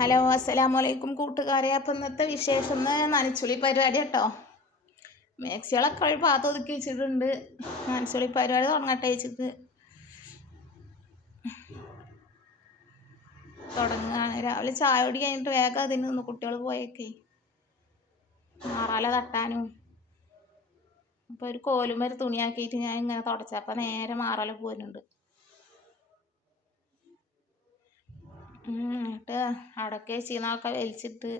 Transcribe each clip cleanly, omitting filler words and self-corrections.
Hello, അസ്സലാമലൈക്കും കൂട്ടുകാരെ. അപ്പം ഇന്നത്തെ വിശേഷം നനച്ചുളി പരിപാടി കേട്ടോ. മാക്സികളൊക്കെ ഒരു പാത്ത് ഒതുക്കി വെച്ചിട്ടുണ്ട്. നനച്ചുളി പരിപാടി തുടങ്ങട്ടെ വെച്ചിട്ട് തുടങ്ങുകയാണ്. രാവിലെ ചായ കുടി കഴിഞ്ഞിട്ട് വേഗം അതിന് നിന്ന് കുട്ടികൾ പോയേക്കേ മാറാല തട്ടാനും. അപ്പോൾ ഒരു കോലുമൊരു തുണിയാക്കിയിട്ട് ഞാൻ ഇങ്ങനെ തുടച്ചപ്പോൾ നേരെ മാറാല പോരുന്നുണ്ട്. എന്നിട്ട് അവിടെയൊക്കെ ചീന്നൊക്കെ വലിച്ചിട്ട്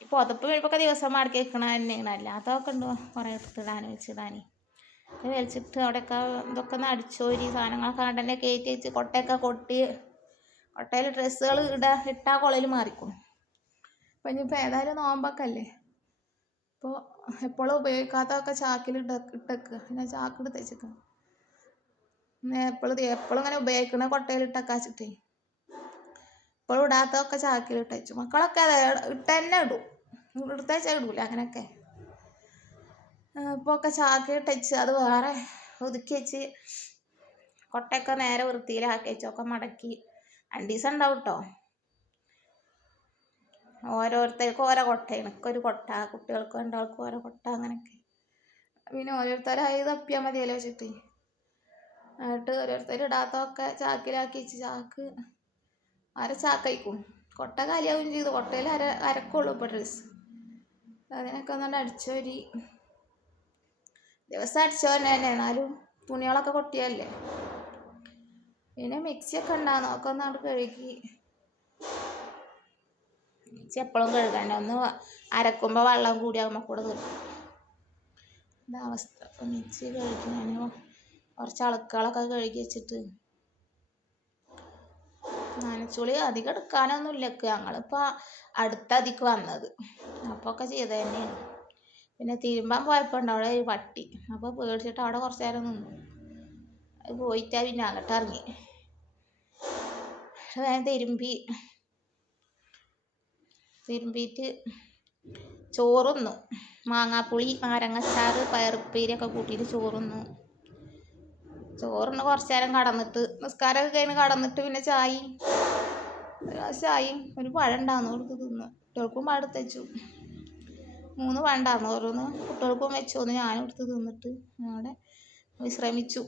ഈ പുതപ്പ് കഴിപ്പൊക്കെ ദിവസം മടക്കി വെക്കണ തന്നെയാണ്. അല്ലാത്തതൊക്കെ ഉണ്ട് കുറേ എടുത്തിടാൻ വെച്ചിടാൻ. വലിച്ചിട്ട് അവിടെയൊക്കെ ഇതൊക്കെ ഒന്ന് അടിച്ചോരി സാധനങ്ങളൊക്കെ കണ്ടന്നെ കയറ്റി വെച്ച് കൊട്ടയൊക്കെ കൊട്ടി കൊട്ടയിൽ ഡ്രസ്സുകൾ ഇട്ടാൽ കൊളയിൽ മാറിക്കും. അപ്പം ഇനിയിപ്പോൾ ഏതായാലും നോമ്പൊക്കെ അല്ലേ, ഇപ്പോൾ എപ്പോഴും ഉപയോഗിക്കാത്തതൊക്കെ ചാക്കിൽ ഇട്ടേക്കുക. പിന്നെ ചാക്കെടുത്ത് വെച്ചേക്കുക. എപ്പോഴും ഇങ്ങനെ ഉപയോഗിക്കണ കൊട്ടയിൽ ഇട്ടേക്കാച്ചിട്ടേ ഇപ്പോഴും ഇടാത്തതൊക്കെ ചാക്കിലിട്ട് വെച്ചു. മക്കളൊക്കെ ഇട്ട് തന്നെ ഇടും, എടുത്ത് വെച്ചാൽ ഇടൂല അങ്ങനെയൊക്കെ. ഇപ്പോൾ ഒക്കെ ചാക്കിലിട്ട് വെച്ച് അത് വേറെ ഒതുക്കി വെച്ച് കൊട്ടയൊക്കെ നേരെ വൃത്തിയിലാക്കി വെച്ചൊക്കെ മടക്കി 2 ദിവസം ഉണ്ടാവും കേട്ടോ. ഓരോരുത്തർക്കും ഓരോ കൊട്ടയാണ്. ഒരു കൊട്ട, കുട്ടികൾക്ക് 2 ഓരോ കൊട്ട, അങ്ങനെയൊക്കെ. പിന്നെ ഓരോരുത്തരായി തപ്പിയാൽ മതിയല്ലോ വെച്ചിട്ട് എന്നിട്ട് ഓരോരുത്തർ ഇടാത്തതൊക്കെ ചാക്കിലാക്കി വെച്ച് ചാക്ക് ചാക്കയിക്കും. കൊട്ട കാലിയാവുകയും ചെയ്തു. കൊട്ടയിൽ അരക്കുള്ളൂ ഇപ്പോൾ ഡ്രസ്സ്. അതിനൊക്കെ ഒന്നുകൊണ്ട് അടിച്ചോരി ദിവസം അടിച്ചോന്നെ തന്നെ. എന്നാലും തുണികളൊക്കെ കൊട്ടിയല്ലേ. പിന്നെ മിക്സിയൊക്കെ ഉണ്ടാകും, ഒക്കെ ഒന്നങ്ങോട്ട് കഴുകി. മിക്സി എപ്പോഴും കഴുകണ്ട, ഒന്ന് അരക്കുമ്പോൾ വെള്ളം കൂടിയാകുമ്പോൾ കൂടെ തീർക്കും. ഇതവസ്ഥ. അപ്പം മിക്സി കഴുകി ഞാൻ കുറച്ച് അളുക്കുകളൊക്കെ കഴുകി വെച്ചിട്ട് നനച്ചുളി അധികം എടുക്കാനൊന്നുമില്ല. ഞങ്ങളിപ്പോൾ അടുത്തതിക്ക് വന്നത് അപ്പോൾ ഒക്കെ ചെയ്ത് തന്നെയാണ്. പിന്നെ തിരുമ്പാൻ പോയപ്പോൾ ഉണ്ട് അവിടെ ഒരു പട്ടി. അപ്പോൾ പേടിച്ചിട്ട് അവിടെ കുറച്ച് നേരം നിന്നു. അത് പോയിട്ടാ പിന്നെ അങ്ങോട്ട് ഇറങ്ങി. വേഗം തിരുമ്പിയിട്ട് ചോറുന്നു. മാങ്ങാപ്പുളി, നാരങ്ങച്ചാറ്, പയറുപ്പേരിയൊക്കെ കൂട്ടിയിട്ട് ചോറുന്നു. ചോറിന് കുറച്ച് നേരം കടന്നിട്ട് നിസ്കാരമൊക്കെ കഴിഞ്ഞ് കടന്നിട്ട് പിന്നെ ചായയും ഒരു പഴം ഉണ്ടാകുന്നു കൊടുത്ത് തിന്നു. കുട്ടികൾക്കും പഴം എടുത്ത് വെച്ചു. 3 പഴം ഉണ്ടായിരുന്നു. ഓരോന്ന് കുട്ടികൾക്കും വെച്ചു, ഒന്ന് ഞാനും എടുത്ത് തിന്നിട്ട് അവിടെ വിശ്രമിച്ചു.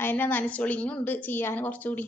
അതിൻ്റെ നനച്ചുളിങ്ങുണ്ട് ചെയ്യാൻ കുറച്ചുകൂടി.